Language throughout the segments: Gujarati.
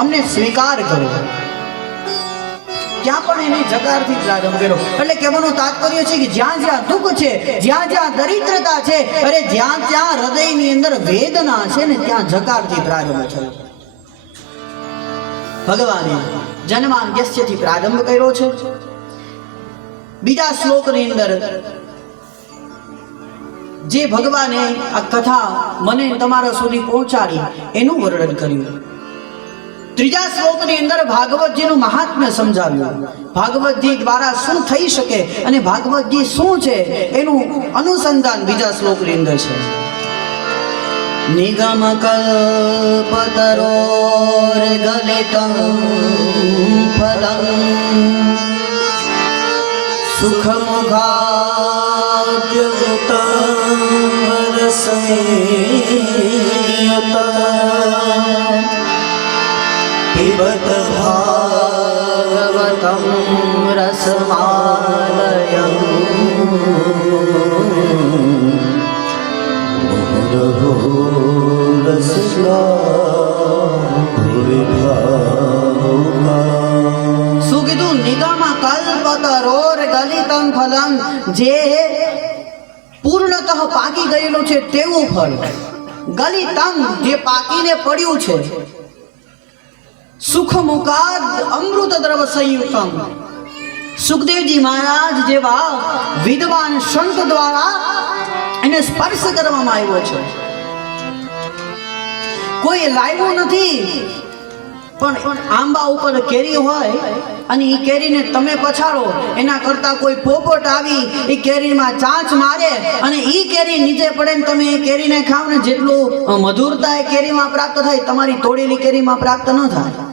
અમને સ્વીકાર કરો. ત્યાં પણ એને જકારથી પ્રારંભ કર્યો. એટલે કહેવાનું તાત્પર્ય છે કે જ્યાં જ્યાં દુઃખ છે, જ્યાં જ્યાં દરિદ્રતા છે, અરે જ્યાં ત્યાં હૃદયની અંદર વેદના છે ને ત્યાં જકારથી પ્રારંભ થયો. ભગવાને જન્માંદ્યસ્યથી પ્રારંભ કર્યો છે. બીજા શ્લોકની અંદર જે ભગવાને આ કથા મને તમારા સુધી પહોંચાડી એનું વર્ણન કર્યું. ત્રીજા શ્લોકની અંદર ભાગવતજીનું મહાત્મ્ય સમજાવ્યું. ભાગવતજી દ્વારા શું થઈ શકે અને ભાગવતજી શું છે એનું અનુસંધાન બીજા શ્લોકની અંદર છે. નિગમ કલ્પતરોર ગલિતં ફલં સુખમુખાદ્યગુતં રસયુતં પિબત ભાગવતં રસમાલયં મુહુર્હુ રસલા. શું કીધું? નિગમ કલ્પતરોર ગલિતં ફલં, જે પૂર્ણતઃ પાકી ગયેલું છે તેવું ફળ. ગલિતં, જે પાકીને પડ્યું છે. સુખમુખાદ અમૃત દ્રવ સંયુક્તમ, સુખદેવજી મહારાજ જેવા વિદ્વાન સંત દ્વારા એને સ્પર્શ કરવામાં આવ્યો છે. કોઈ લાવ્યું નથી, પણ આંબા ઉપર કેરી હોય અને એ કેરીને તમે પછાડો, એના કરતા કોઈ પોપટ આવી એ કેરીમાં ચાંચ મારે અને એ કેરી નીચે પડે ને તમે એ કેરીને ખાવ ને, જેટલું મધુરતા એ કેરીમાં પ્રાપ્ત થાય તમારી તોડેલી કેરીમાં પ્રાપ્ત ન થાય.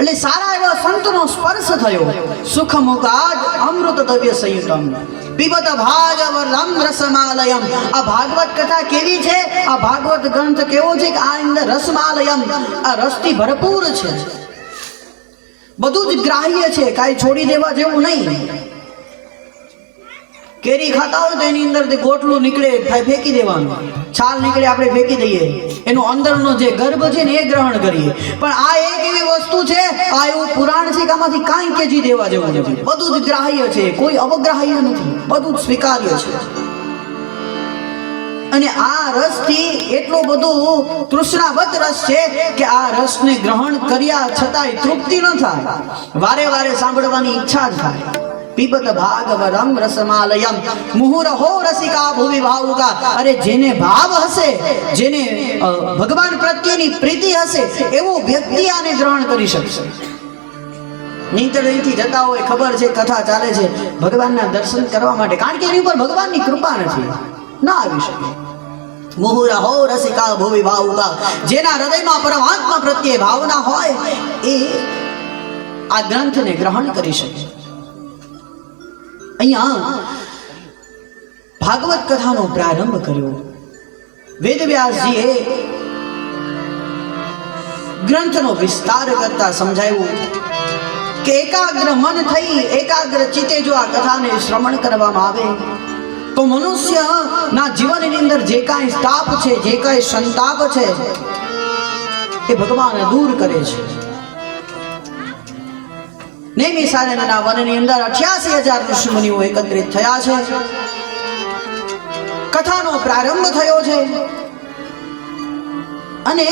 એટલે સારા એવા સંતનો સ્પર્શ થયો. સુખમુખાદ અમૃત દ્રવ્ય સંયુતમ પીબત ભાગવતં રસમાલયમ. આ ભાગવત કથા કેવી છે? આ ભાગવત ગ્રંથ કેવો છે કે આ અંદર રસમાલયમ, આ રસથી ભરપૂર છે. બધું જ ગ્રાહ્ય છે, કાંઈ છોડી દેવા જેવું નહીં. કેરી ખાતા હોય તો એની અંદર ગોટલું નીકળે ફેંકી દેવાનું, છાલ નીકળે આપણે ફેંકી દઈએ, એનો અંદરનો જે ગર્ભ છે ને એ ગ્રહણ કરીએ. પણ આ એક એવી વસ્તુ છે, આ એવું પુરાણ છે કે આમાંથી કાંઈ કેજી દેવા જેવું નથી. બધું જ ગ્રાહ્ય છે, કોઈ અવગ્રાહ્ય નથી, બધું જ સ્વીકાર્ય છે. અને આ રસથી એટલો બધો તૃષ્ણાવત રસ છે કે આ રસને ગ્રહણ કર્યા છતાંય તૃપ્તિ ન થાય, વારે વારે સાંભળવાની ઈચ્છા જ થાય. પીબત ભાગવતં રસમાલયમ મુહુર્હો રસિકા ભુવિ ભાવુકા. અરે જેને ભાવ હશે, જેને ભગવાન પ્રત્યેની પ્રીતિ હશે, એવો વ્યક્તિ આને ગ્રહણ કરી શકશે. નીતળેથી જતા હોય, ખબર છે કથા ચાલે છે, ભગવાનના દર્શન કરવા માટે, કારણ કે એની ઉપર ભગવાનની કૃપા નથી, ના આવી શકે. મુહુર્હો રસિકા ભુવિ ભાવુકા. જેના હૃદયમાં પરમાત્મા પ્રત્યે ભાવના હોય એ આ ગ્રંથને ગ્રહણ કરી શકે. અહીંયા ભાગવત કથાનો પ્રારંભ કર્યો. વેદવ્યાસજીએ ગ્રંથનો વિસ્તાર કરતા સમજાવ્યું કે એકાગ્ર મન થઈ, એકાગ્ર ચિત્તે જો આ કથાને શ્રવણ કરવામાં આવે તો મનુષ્યના જીવનની અંદર જે કાંઈ તાપ છે, જે કાંઈ સંતાપ છે એ ભગવાન દૂર કરે છે. નૈમિષારણ્યના વનની અંદર 88,000 ઋષિમુનિઓ એકત્રિત થયા છે. કથાનો પ્રારંભ થયો છે અને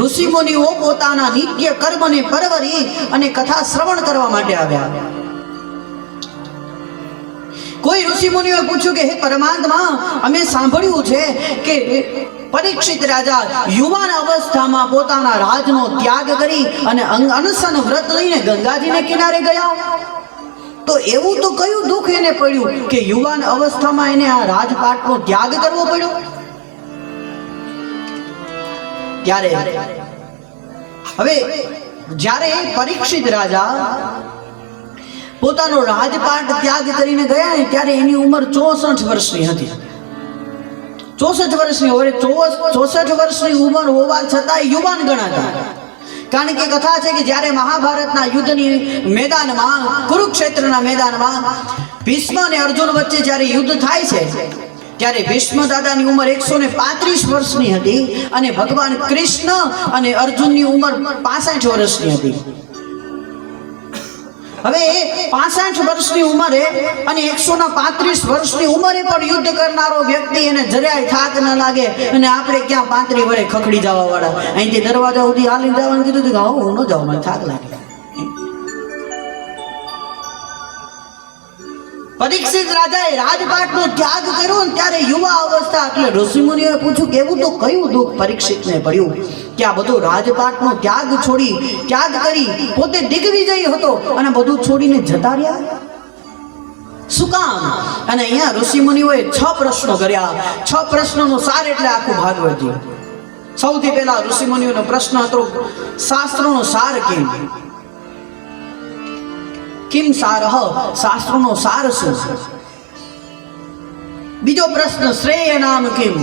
ઋષિમુનિઓ પોતાના નિત્ય કર્મને પરવરી અને કથા શ્રવણ કરવા માટે આવ્યા. કોઈ ઋષિમુનિઓએ પૂછ્યું કે હે પરમાત્મા, અમે સાંભળ્યું છે કે પરીક્ષિત રાજા યુવાન અવસ્થામાં પોતાના રાજનો ત્યાગ કરી અને અનશન વ્રત લઈને ગંગાજીને કિનારે ગયા, તો એવું તો કયું દુઃખ એને પડ્યું કે યુવાન અવસ્થામાં એને આ રાજપાટનો ત્યાગ કરવો પડ્યો? ત્યારે હવે જ્યારે પરીક્ષિત રાજા પોતાનો રાજપાટ ત્યાગ કરીને ગયા ને ત્યારે એની ઉંમર 64 વર્ષની હતી. 64 વર્ષની. હવે 64 વર્ષની ઉંમર હોવા છતાં યુવાન ગણાતા. કારણ કે કથા છે કે જ્યારે મહાભારતના યુદ્ધની મેદાનમાં, કુરુક્ષેત્રના મેદાનમાં ભીષ્મ અને અર્જુન વચ્ચે જ્યારે યુદ્ધ થાય છે ત્યારે ભીષ્મ દાદાની ઉંમર 135 વર્ષની હતી અને ભગવાન કૃષ્ણ અને અર્જુનની ઉંમર 65 વર્ષની હતી. હવે 65 વર્ષની ઉંમરે અને 135 વર્ષની ઉંમરે પણ યુદ્ધ કરનારો વ્યક્તિ એને જરાય થાક ન લાગે અને આપણે ક્યાં 35 વર્ષે ખખડી જવા વાળા અહીંથી દરવાજા સુધી હાલી જવાનું કીધું કે હું ન જાઉં, મને થાક લાગે. પરીક્ષિત રાજાએ રાજપાટનો ત્યાગ કર્યો ને ત્યારે યુવા અવસ્થા એટલે ઋષિમુનિઓએ પૂછ્યું કે એવું તો કયું દુઃખ પરીક્ષિતને પડ્યું કે આ બધું રાજપાટનો ત્યાગ કરી પોતે દિગ્વિજય હતો અને બધું છોડીને જતા રહ્યા? શું કામ? અને અહીંયા ઋષિમુનિઓએ 6 પ્રશ્નો કર્યા. 6 પ્રશ્નોનો સાર એટલે આખું ભાગવત. સૌથી પહેલા ઋષિમુનિઓનો પ્રશ્ન હતો શાસ્ત્રનો સાર કેમ? કિમ સારહ, શાસ્ત્રનો સાર શું? બીજો પ્રશ્ન શ્રેય નામ કિમ,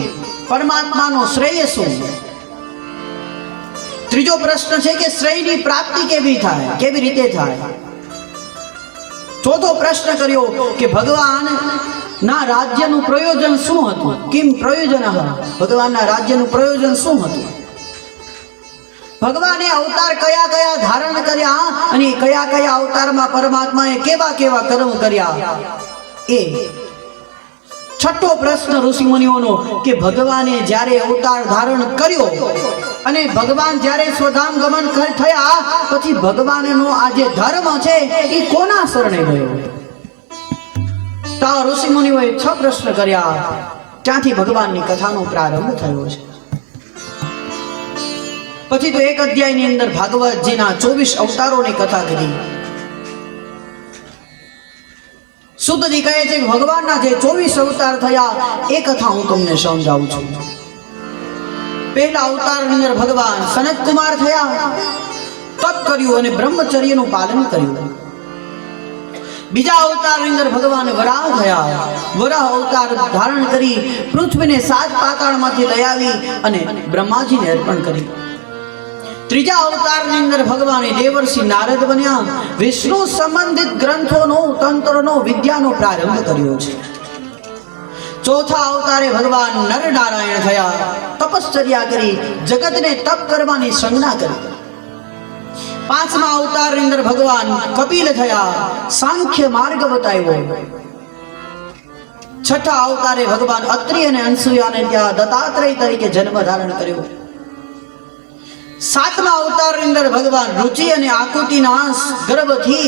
પરમાત્માનો શ્રેય શું? ત્રીજો પ્રશ્ન છે કે શ્રેયની પ્રાપ્તિ કેવી રીતે થાય? ચોથો પ્રશ્ન કર્યો કે ભગવાન ના રાજ્યનું પ્રયોજન શું હતું? કિમ પ્રયોજન, ભગવાનના રાજ્યનું પ્રયોજન શું હતું? ભગવાને અવતાર કયા ધારણ કર્યા અને કયા અવતારમાં પરમાત્માએ કેવા કર્મ કર્યા? એ છઠ્ઠો પ્રશ્ન ઋષિમુનિઓનો કે ભગવાને જ્યારે અવતાર ધારણ કર્યો અને ભગવાન જ્યારે સ્વધામ ગમન થયા પછી ભગવાનનો આ જે ધર્મ છે એ કોના શરણે ગયો? તો ઋષિમુનિઓએ 6 પ્રશ્ન કર્યા. ત્યાંથી ભગવાનની કથાનો પ્રારંભ થયો છે. પછી તો એક અધ્યાયની અંદર ભાગવતજીના 24 અવતારોની કથા કરી. સુતજી કહે છે કે ભગવાનના જે 24 અવતાર થયા એ કથા હું તમને સમજાવું છું. પહેલા અવતારની અંદર ભગવાન સનત કુમાર થયા, તપ કર્યું અને બ્રહ્મચર્યનું પાલન કર્યું. બીજા અવતારની અંદર ભગવાન વરાહ થયા, વરાહ અવતાર ધારણ કરી પૃથ્વીને 7 પાતાળમાંથી લઈ આવી અને બ્રહ્માજીને અર્પણ કરી. ત્રીજા અવતારની અંદર ભગવાને દેવર્ષિ નારદ બન્યા, વિષ્ણુ સંબંધિત ગ્રંથોનો તંત્રનો વિદ્યાનો પ્રારંભ કર્યો છે. ચોથા અવતારે ભગવાન નર નારાયણ થયા, તપશ્ચર્યા કરી જગતને તપ કરવાની સંજ્ઞા કરી. પાંચમા અવતારની અંદર ભગવાન કપિલ થયા, સાંખ્ય માર્ગ બતાવ્યો. છઠ્ઠા અવતારે ભગવાન અત્રિ અને અનસુયાને ત્યાં દત્તાત્રેય તરીકે જન્મ ધારણ કર્યો. સાતમા અવતારની અંદર ભગવાન રુચિ અને આકૃતિના ગર્ભથી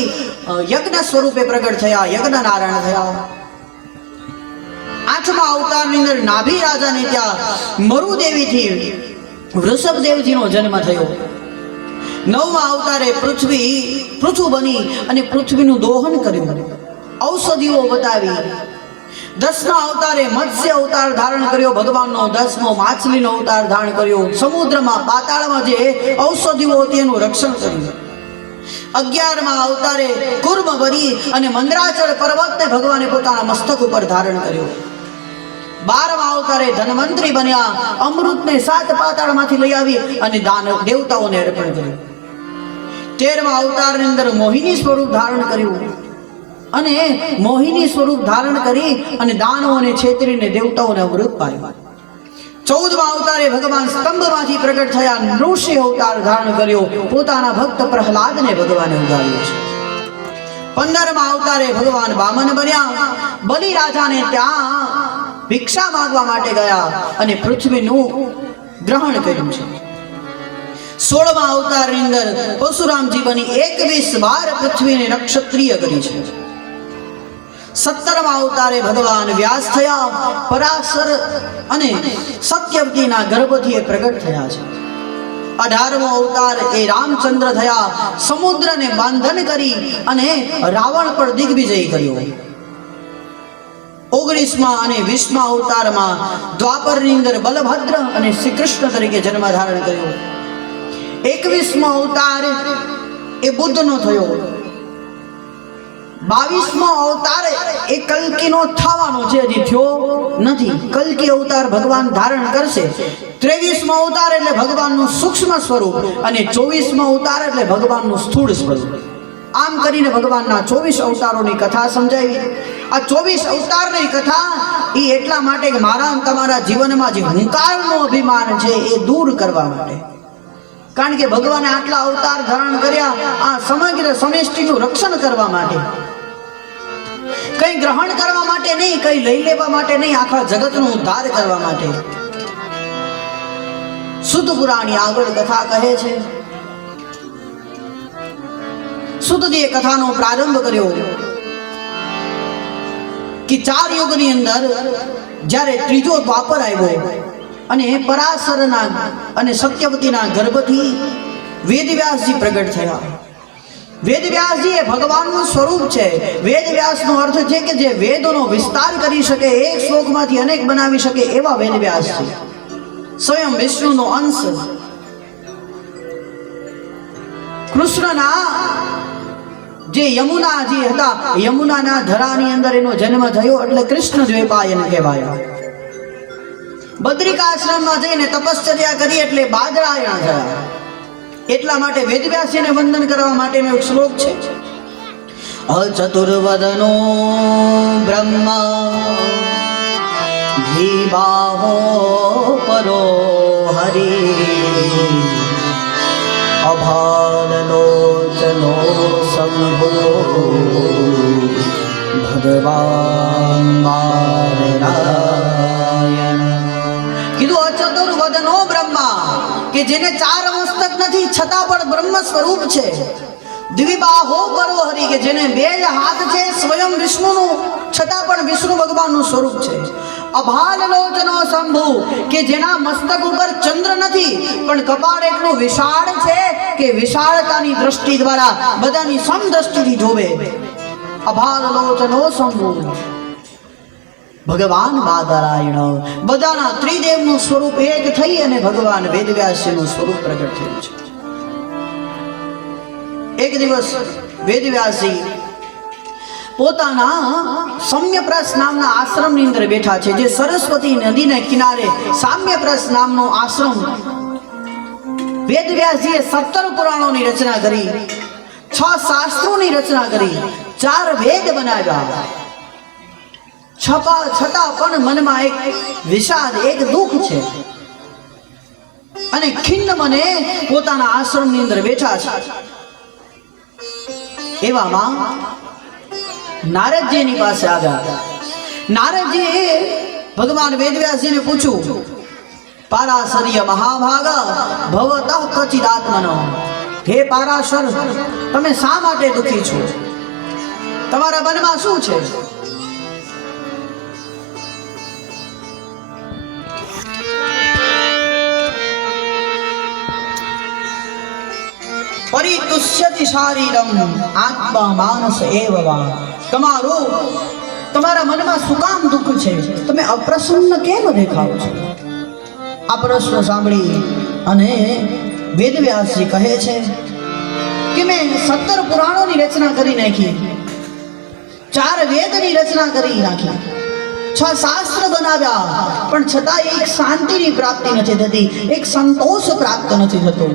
યજ્ઞ સ્વરૂપે પ્રગટ થયા, યજ્ઞ નારાયણ થયા. આઠમા અવતારની અંદર નાભી રાજાને ત્યાં મરુદેવીથી વૃષભદેવજીનો જન્મ થયો. નવમા અવતારે પૃથુ બની અને પૃથ્વીનું દોહન કર્યું, ઔષધિઓ બતાવી. 10મા અવતારે મત્સ્ય અવતાર ધારણ કર્યો, ભગવાનનો 10મો માછલીનો અવતાર ધારણ કર્યો. સમુદ્રમાં પાતાળમાં જે ઔષધિઓ હતી એનું રક્ષણ કર્યું. 11મા અવતારે કુર્મ બની અને મંદરાચલ પર્વતને ભગવાને પોતાના મસ્તક ઉપર ધારણ કર્યો. 12મા અવતારે ધન્વંતરી બન્યા, અમૃતને 7 પાતાળમાંથી લઈ આવી અને દેવતાઓને અર્પણ કર્યું. 13મા અવતારની અંદર મોહિની સ્વરૂપ ધારણ કર્યું અને મોહિની સ્વરૂપ ધારણ કરી અને દાનવોને છેતરીને દેવતાઓને અમૃત પાયું. 14મા અવતારે ભગવાન સ્તંભમાંથી પ્રગટ થયા, નૃષિ અવતાર ધારણ કર્યો, પોતાના ભક્ત પ્રહલાદને ભગવાને ઉગાર્યો છે. 15મા અવતારે ભગવાન વામન બન્યા, બલિ રાજાને ત્યાં ભિક્ષા માંગવા માટે ગયા અને પૃથ્વીનું ગ્રહણ કર્યું છે. 16મા અવતારની અંદર પરશુરામજી બની 21 વાર પૃથ્વીને નક્ષત્રીય કરી છે. 17મા અવતારે ભગવાન વ્યાસ થયા, પરાશર અને સત્યવતીના ગર્ભથી એ પ્રગટ થયા છે. 18મો અવતાર એ રામચંદ્ર થયા, સમુદ્રને બાંધન કરી અને રાવણ પર દિગ્વિજય કર્યો. 19મા અને 20મા અવતારમાં દ્વાપરની અંદર બલભદ્ર અને શ્રી કૃષ્ણ તરીકે જન્મ ધારણ કર્યો. 21મો અવતાર એ બુદ્ધનો થયો. 22મો અવતાર એ કલ્કીનો થવાનો છે, હજી થયો નથી. કલ્કી અવતાર ભગવાન ધારણ કરશે. 23મો અવતાર એટલે ભગવાનનું સૂક્ષ્મ સ્વરૂપ અને 24મો અવતાર એટલે ભગવાનનું સ્થૂળ સ્વરૂપ. આમ કરીને ભગવાનના 24 અવતારોની કથા સમજાવી. આ 24 અવતારની કથા એ એટલા માટે કે મારા અને તમારા જીવનમાં જે હુંકારનું અભિમાન છે એ દૂર કરવા માટે. કારણ કે ભગવાને આટલા અવતાર ધારણ કર્યા આ સમગ્ર સમષ્ટિનું રક્ષણ કરવા માટે, કઈ ગ્રહણ કરવા માટે નહીં, કઈ લઈ લેવા માટે નહીં, આખા જગતનો ઉદ્ધાર કરવા માટે. સુત પુરાણી આગળ કથા કહે છે. સુતજીએ કથાનો પ્રારંભ કર્યો કે 4 યુગની અંદર જ્યારે ત્રીજો દ્વાપર આવ્યો અને પરાશરના અને સત્યવતીના ગર્ભથી વેદવ્યાસજી પ્રગટ થયા. વેદવ્યાસજી એ ભગવાનનું સ્વરૂપ છે. વેદવ્યાસનો અર્થ છે કે જે વેદોનો વિસ્તાર કરી શકે, એક શ્લોકમાંથી અનેક બનાવી શકે એવા વેદવ્યાસ છે. સ્વયં વિષ્ણુનો અંશ. કૃષ્ણના જે યમુનાજી હતા, યમુનાના ધરાની અંદર એનો જન્મ થયો એટલે કૃષ્ણ દ્વૈપાયન કહેવાય. બદ્રિકાશ્રમમાં જઈને તપશ્ચર્યા કરી એટલે બાદરાયણ થયા. એટલા માટે વેદવ્યાસજીને વંદન કરવા માટેનો એક શ્લોક છે. અચતુર્વદનો બ્રહ્મા દ્વિબાહો પરો હરિ અભાલલોચનો શંભો ભગવાન નારાયણ. કીધું અચતુર્વદનો બ્રહ્મા, કે જેને 4 મસ્તક નથી છતાં પણ બ્રહ્મ સ્વરૂપ છે. દ્વિબાહો પરો હરિ, કે જેને 2 હાથ છે, સ્વયં વિષ્ણુનું છતાં પણ વિષ્ણુ ભગવાનનું સ્વરૂપ છે. અભાલલોચનો શંભુ, કે જેના મસ્તક ઉપર ચંદ્ર નથી પણ કપાળ એટલું વિશાળ છે કે વિશાળતાની દ્રષ્ટિ દ્વારા બધાની સમદ્રષ્ટિથી જોવે. અભાલલોચનો શંભુ ભગવાન બાદરાયણ. બધાના ત્રિદેવનું સ્વરૂપ એક થઈ અને ભગવાન વેદવ્યાસજીનું સ્વરૂપ પ્રગટ થયું છે. એક દિવસ વેદવ્યાસજી પોતાના સામ્યપ્રસ નામના આશ્રમની અંદર બેઠા છે, જે સરસ્વતી નદીને કિનારે સામ્યપ્રસ નામનો આશ્રમ. વેદવ્યાસજીએ 17 પુરાણોની રચના કરી, 6 શાસ્ત્રોની રચના કરી, 4 વેદ બનાવ્યા. છતાં પણ મનમાં એક વિષાદ, એક દુઃખ છે અને ખિન્ન મને પોતાના આશ્રમની અંદર બેઠા છે. એવામાં નારદજીની પાસે આવ્યા. નારદજીએ ભગવાન વેદવ્યાસજીને પૂછ્યું, પારાશર્ય મહાભાગા ભવતઃ કચિદાત્મનો. હે પારાશર, તમે શા માટે દુઃખી છો? તમારા મનમાં શું છે? પરિતુષ્યતિ શારીરમ આત્મા માનસ એવ વા. તમારા મનમાં શું કામ દુઃખ છે? તમે અપ્રસન્ન કેમ દેખાઓ છો? આ પ્રશ્ન સાંભળી અને વેદવ્યાસજી કહે છે કે મેં 17 પુરાણોની રચના કરી નાખી, 4 વેદની રચના કરી નાખી, 6 શાસ્ત્ર બનાવ્યા, પણ છતાં એક શાંતિની પ્રાપ્તિ નથી થતી, એક સંતોષ પ્રાપ્ત નથી થતો.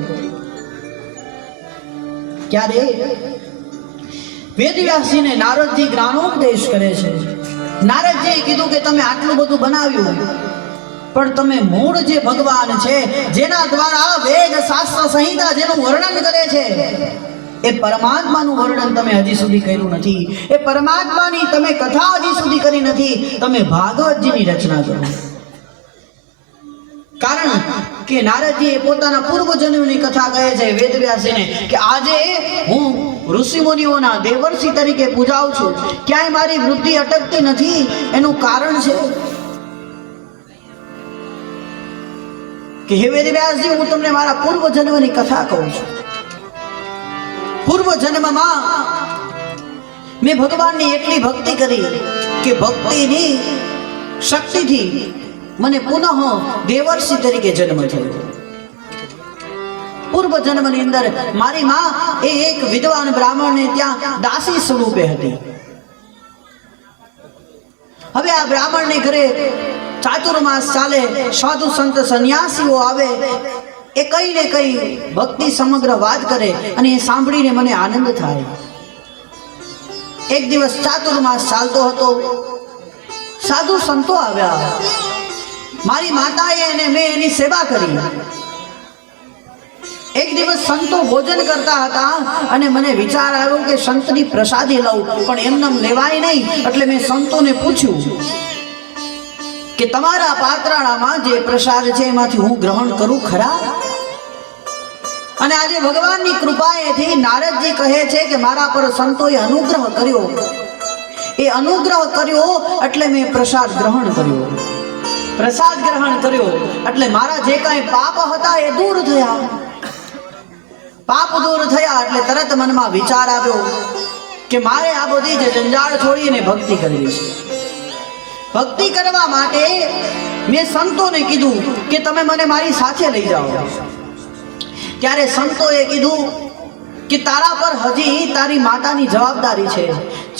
ક્યારે વેદવ્યાસજીને નારદજી જ્ઞાનોપદેશ કરે છે. નારદજીએ કીધું કે તમે આટલું બધું બનાવ્યું, પણ તમે મૂળ જે ભગવાન છે, જેના દ્વારા વેદ શાસ્ત્ર સંહિતા જેનું વર્ણન કરે છે, એ પરમાત્માનું વર્ણન તમે હજી સુધી કર્યું નથી. એ પરમાત્માની તમે કથા હજી સુધી કરી નથી. તમે ભાગવતજીની રચના કરો. કારણ કે નારદજી એ પોતાના પૂર્વજન્મની કથા કહે છે વેદવ્યાસજીને કે આજે હું ઋષિ મુનિઓના દેવર્ષિ તરીકે પૂજાઉં છું, ક્યાંય મારી વૃદ્ધિ અટકતી નથી. એનું કારણ છે કે હે વેદવ્યાસજી, હું તમને મારા પૂર્વજન્મની કથા કહું છું. પૂર્વજન્મમાં મેં ભગવાનની એટલી ભક્તિ કરી કે ભક્તિની શક્તિથી મને પુનઃ દેવર્ષિ તરીકે જન્મ થયો. પૂર્વ જન્મની અંદર મારી માં એ એક વિદ્વાન બ્રાહ્મણને ત્યાં દાસી સ્વરૂપે હતી. હવે આ બ્રાહ્મણને ઘરે ચાતુર્માસ ચાલે, સાધુ સંત સંન્યાસીઓ આવે, એ કઈ ને કઈ ભક્તિ સમગ્ર વાત કરે અને એ સાંભળીને મને આનંદ થાય. એક દિવસ ચાતુર્માસ ચાલતો હતો સાધુ સંતો આવ્યા, મારી માતાએ અને મેં એની સેવા કરી. એક દિવસ સંતો ભોજન કરતા હતા અને મને વિચાર આવ્યો કે સંતની પ્રસાદી લઉં, પણ એમને લેવાય નહીં. એટલે મેં સંતોને પૂછ્યું કે તમારા પાત્રાણામાં જે પ્રસાદ છે એમાંથી હું ગ્રહણ કરું ખરા? અને આજે ભગવાનની કૃપાએથી નારદજી કહે છે કે મારા પર સંતોએ અનુગ્રહ કર્યો. એ અનુગ્રહ કર્યો એટલે મેં પ્રસાદ ગ્રહણ કર્યો. પ્રસાદ ગ્રહણ કર્યો એટલે મારા જે કાંઈ પાપ હતા એ દૂર થયા. પાપ દૂર થયા એટલે તરત મનમાં વિચાર આવ્યો કે મારે આ બધી જે જંજાળ છોડીને ભક્તિ કરવી છે. ભક્તિ કરવા માટે મેં સંતોને કીધું કે તમે મને મારી સાથે લઈ જાઓ. ત્યારે સંતોએ કીધું કે તારા પર હજી તારી માતાની જવાબદારી છે.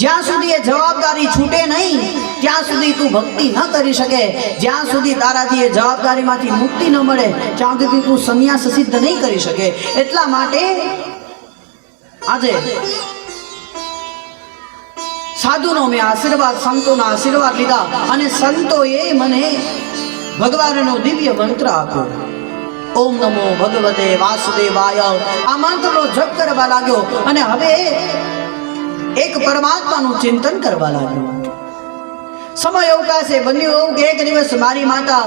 જ્યાં સુધી એ જવાબદારી છૂટે નહીં ત્યાં સુધી તું ભક્તિ ન કરી શકે. જ્યાં સુધી તારાથી એ જવાબદારીમાંથી મુક્તિ ન મળે ત્યાં સુધી તું સંન્યાસ સિદ્ધ નહીં કરી શકે. એટલા માટે આજે સાધુનો મેં આશીર્વાદ, સંતોના આશીર્વાદ લીધા અને સંતોએ મને ભગવાનનો દિવ્ય મંત્ર આપ્યો. ઓમ નમો ભગવતે વાસુદેવાય. આ મંત્રનો જપ કરવા લાગ્યો અને હવે એક પરમાત્માનું ચિંતન કરવા લાગ્યો. સમય અવકાશે બન્યું એવું કે એક દિવસ મારી માતા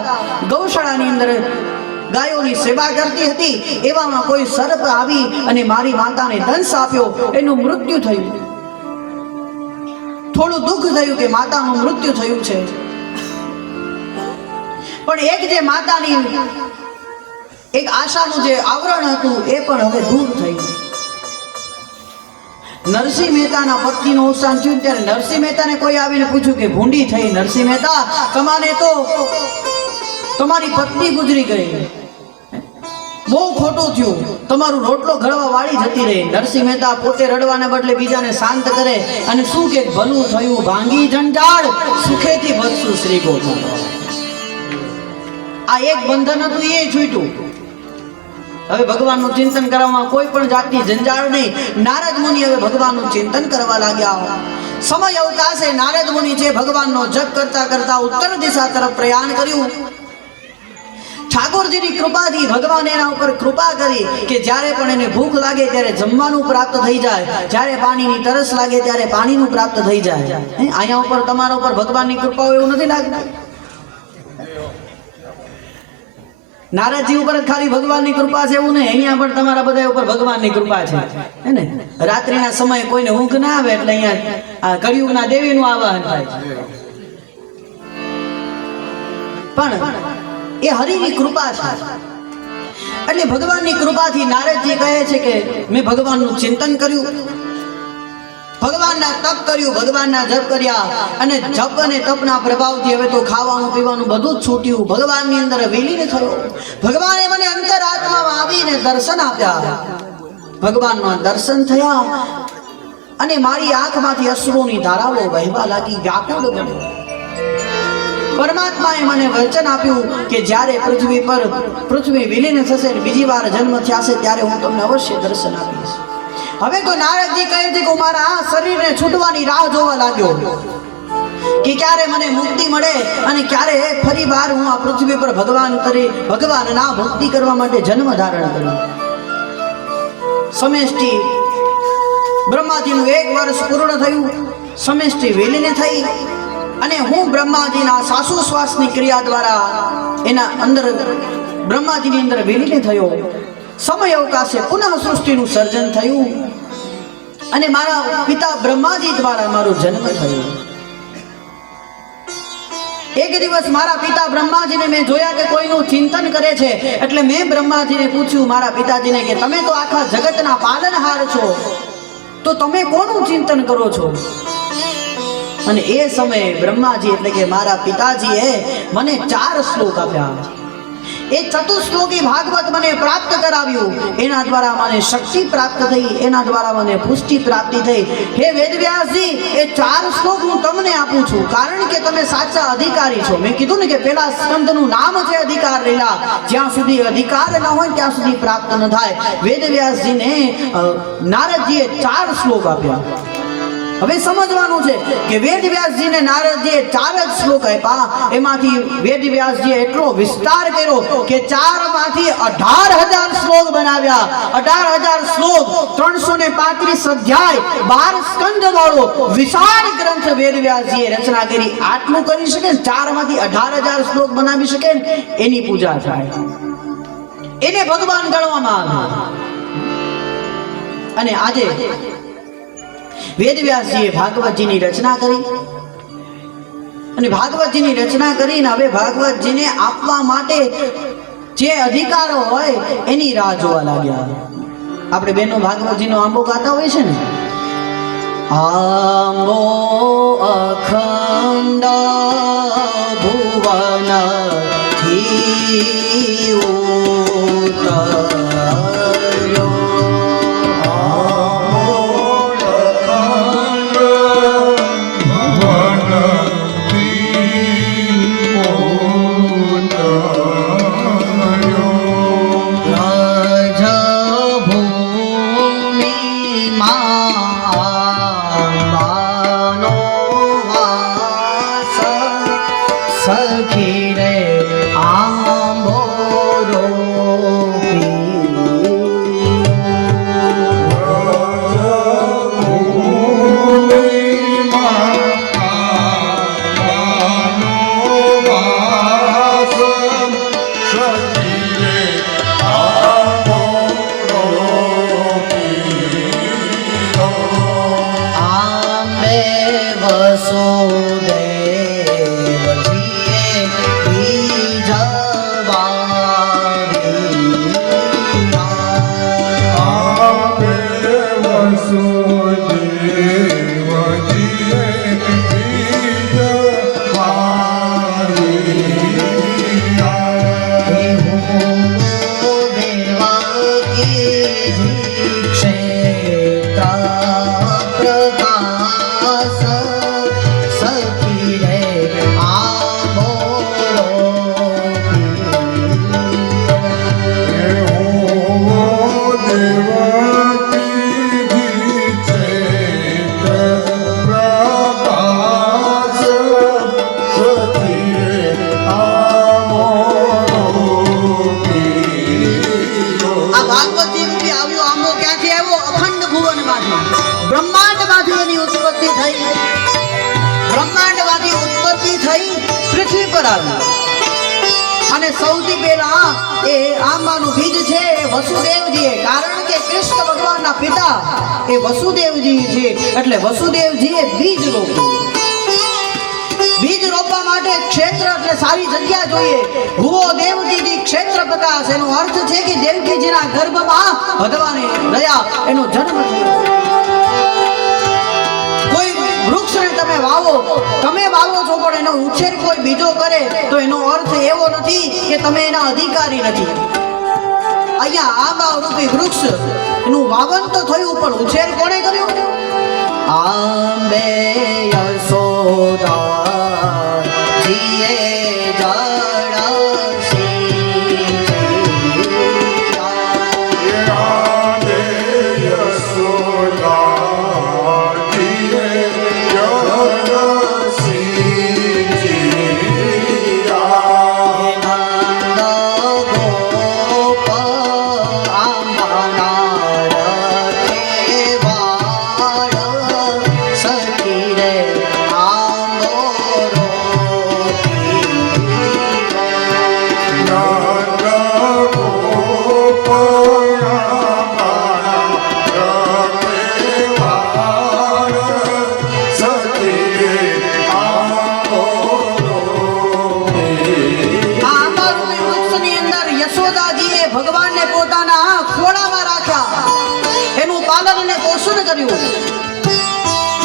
ગૌશાળાની અંદર ગાયોની સેવા કરતી હતી. એવામાં કોઈ સર્પ આવી અને મારી માતાને દંશ આપ્યો. એનું મૃત્યુ થયું. થોડું દુઃખ થયું કે માતાનું મૃત્યુ થયું છે. પણ એક જે માતાની એક આશાનું જે આવરણ હતું એ પણ હવે દૂર થયું. નરસિંહ મહેતાના પત્નીનું અવસાન થયું ત્યારે નરસિંહ મહેતાને કોઈ આવીને પૂછ્યું કે ભૂંડી થઈ નરસિંહ મહેતા, તમારે તો તમારી પત્ની ગુજરી ગઈ, બહુ ખોટું થયું, તમારું રોટલો ઘડવા વાળી જતી રહી. નરસિંહ મહેતા પોતે રડવાને બદલે બીજાને શાંત કરે અને શું કે ભલું થયું ભાંગી જંજાળ, સુખેથી વધશું શ્રી ગોપાલ. આ એક બંધન હતું એ છૂટ્યું. હવે ભગવાનનું ચિંતન કરવામાં કોઈ પણ જાતની જંજાળ નહીં. નારદ મુનિ હવે ભગવાનનું ચિંતન કરવા લાગ્યા. સમય અવકાશે નારદ મુનિ છે ભગવાનનો જપ કરતા કરતા ઉત્તર દિશા તરફ પ્રયાણ કર્યું. ઠાકોરજીની કૃપાથી ભગવાન એના ઉપર કૃપા કરી કે જ્યારે પણ એને ભૂખ લાગે ત્યારે જમવાનું પ્રાપ્ત થઈ જાય, જ્યારે પાણીની તરસ લાગે ત્યારે પાણીનું પ્રાપ્ત થઈ જાય. અહીંયા ઉપર તમારા ઉપર ભગવાનની કૃપા હોય એવું નથી લાગતું? નારદજી ઉપર જ ખાલી ભગવાનની કૃપા છે એવું નહીં, અહીંયા પણ તમારા બધા ઉપર ભગવાનની કૃપા છે. હે ને? રાત્રિના સમયે કોઈને ઊંઘ ના આવે એટલે અહીંયા કળિયુગના દેવીનું આવાહન થાય. પણ એ હરિની કૃપા છે. એટલે ભગવાનની કૃપાથી નારદજી કહે છે કે મેં ભગવાનનું ચિંતન કર્યું, ભગવાનના તપ કર્યું, ભગવાનના જપ કર્યા અને જપ અને તપના પ્રભાવથી હવે તો ખાવાનું પીવાનું બધું જ છૂટ્યું. ભગવાનની અંદર વિલીન થયો. ભગવાને મને અંતરાત્મામાં આવીને દર્શન આપ્યા. ભગવાનના દર્શન થયા અને મારી આંખમાંથી અશ્રુની ધારાઓ વહેવા લાગી, વ્યાકુળ બન્યો. પરમાત્માએ મને વચન આપ્યું કે જ્યારે પૃથ્વી વિલીન થશે બીજી વાર જન્મ થશે ત્યારે હું તમને અવશ્ય દર્શન આપીશ. હવે તો નારદજી કહે છે કે મારા આ શરીરને છૂટવાની રાહ જોવા લાગ્યો કે ક્યારે મને મુક્તિ મળે અને ક્યારે ફરી વાર હું આ પૃથ્વી પર ભગવાનના ભક્તિ કરવા માટે જન્મ ધારણ કરું. સમષ્ટિ બ્રહ્માજીનું 1 વર્ષ પૂર્ણ થયું. સમષ્ટિ વિલીન થઈ અને હું બ્રહ્માજીના શ્વાસોશ્વાસની ક્રિયા દ્વારા એના અંદર બ્રહ્માજીની અંદર વિલીન થયો. સમય અવકાશે પુનઃ સૃષ્ટિનું સર્જન થયું અને મારા પિતા બ્રહ્માજી દ્વારા મારો જન્મ થયો. એક દિવસ મારા પિતા બ્રહ્માજીને મેં જોયા કે કોઈનું ચિંતન કરે છે. એટલે મેં બ્રહ્માજીને પૂછ્યું, મારા પિતાજીને, કે તમે તો આખા જગતના પાલનહાર છો, તો તમે કોનું ચિંતન કરો છો? અને એ સમયે બ્રહ્માજી એટલે કે મારા પિતાજીએ મને 4 શ્લોક આપ્યા. એ ચતુશ્લોકી ભાગવત મને પ્રાપ્ત કરાવ્યું. એના દ્વારા મને શક્તિ પ્રાપ્ત થઈ, એના દ્વારા મને પુષ્ટિ પ્રાપ્તિ થઈ. હે વેદવ્યાસજી, એ 4 શ્લોક હું તમને આપું છું કારણ કે તમે સાચા અધિકારી છો. મેં કીધું ને કે પેલા સ્કંદનું નામ છે અધિકાર લીલા. જ્યાં સુધી અધિકાર ન હોય ત્યાં સુધી પ્રાપ્ત ન થાય. વેદવ્યાસજીને નારદજીએ 4 શ્લોક આપ્યા. હવે સમજવાનું છે કે વેદવ્યાસજીને નારદજીએ 4 જ શ્લોક આપ્યા, એમાંથી વેદવ્યાસજીએ એટલો વિસ્તાર કર્યો કે 4 માંથી 18,000 શ્લોક બનાવ્યા. 18,000 શ્લોક, 335 અધ્યાય, 12 સ્કંદ વાળો વિશાળ ગ્રંથ વેદવ્યાસજીએ રચના કરી. આટલું કરી શકે, 4 માંથી 18,000 શ્લોક બનાવી શકે, એની પૂજા થાય, એને ભગવાન ગણવામાં આવે. અને આજે વેદવ્યાસજીએ ભાગવતજીની રચના કરી, અને ભાગવતજીની રચના કરીને હવે ભાગવતજીને આપવા માટે જે અધિકારો હોય એની રાહ જોવા લાગ્યા. આપણે બેનો ભાગવતજીનો આંબો ગાતા હોય છે ને, આંબો અખંડ ભુવન થી ઉતર્યો, સખી રે આંબો રોપી. આંબે વસુદેવજીએ બ્રહ્માંડમાંથી એની ઉત્પત્તિ થઈ, બ્રહ્માંડમાંથી ઉત્પત્તિ થઈ પૃથ્વી પર આવી. અને સૌથી પહેલા એ આંબાનું બીજ છે વસુદેવજીએ, કારણ કે કૃષ્ણ ભગવાનના પિતા એ વસુદેવજી છે, એટલે વસુદેવજીએ બીજ રોપ્યું. બીજ રોપવા માટે ક્ષેત્ર એટલે સારી જગ્યા જોઈએ. ભુવો દેવકીજી ક્ષેત્ર પ્રકાશ, એનો અર્થ છે કે દેવકીજીના ગર્ભમાં ભગવાને રહ્યા, એનો જન્મ થયો. કોઈ વૃક્ષને તમે વાવો છો પણ એનો ઉછેર કોઈ બીજો કરે તો એનો અર્થ એવો નથી કે તમે એના અધિકારી નથી. અહીંયા આંબા રૂપી વૃક્ષ એનું વાવન તો થયું પણ ઉછેર કોણે કર્યો? આંબે યશોદા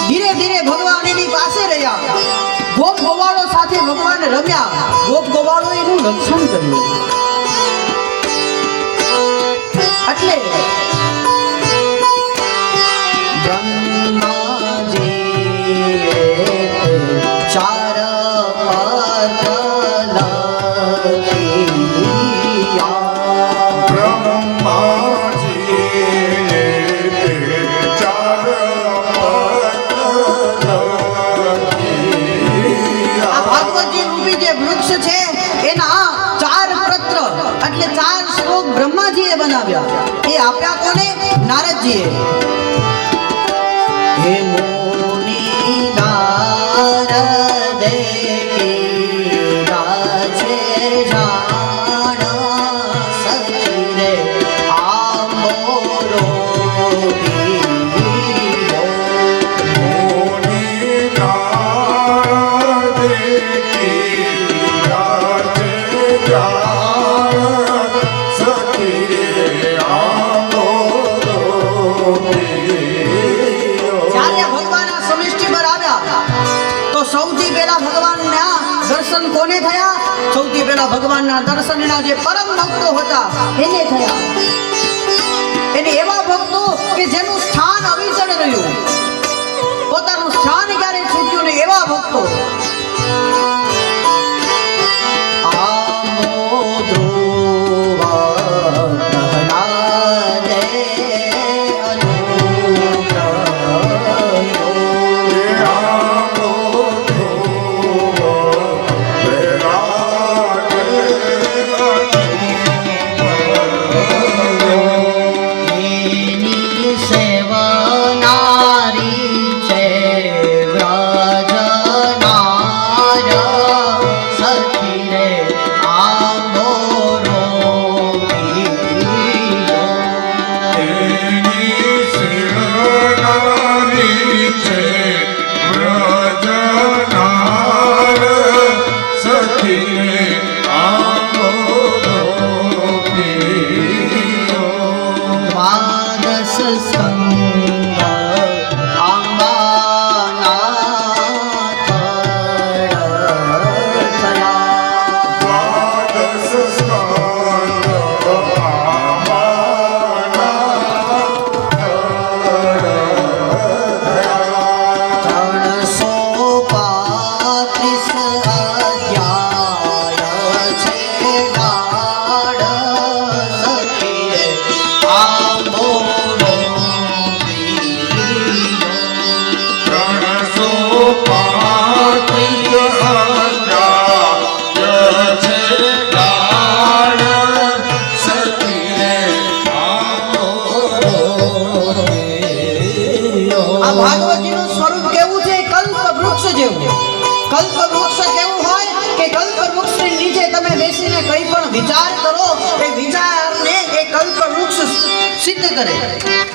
ધીરે ધીરે ભગવાન એની પાસે રહ્યા. ગોપ ગોવાળો સાથે ભગવાન રમ્યા. ગોપ ગોવાળો એનું રક્ષણ કર્યું. એટલે આપ્યા કોને? નારદજીએ. હે મુનિ નારદે કીધા છે જાણ સખી રે આંબોરો પીયો. જ્યારે ભગવાન આ સમિષ્ટિ પર આવ્યા તો સૌથી પહેલા ભગવાનના દર્શન કોને થયા? સૌથી પહેલા ભગવાનના દર્શનના જે પરમ ભક્તો હતા એને થયા. એને એવા ભક્તો કે જેનું સ્થાન અવિચળ રહ્યું, પોતાનું સ્થાન ક્યારે છૂટ્યું ને એવા ભક્તો. ભાગવતજીનું સ્વરૂપ કેવું છે? કલ્પ વૃક્ષ જેવું. કલ્પ વૃક્ષ કેવું હોય કે કલ્પ વૃક્ષની નીચે તમે બેસીને કંઈ પણ વિચાર કરો, એ વિચારને એ કલ્પ વૃક્ષ સિદ્ધ કરે.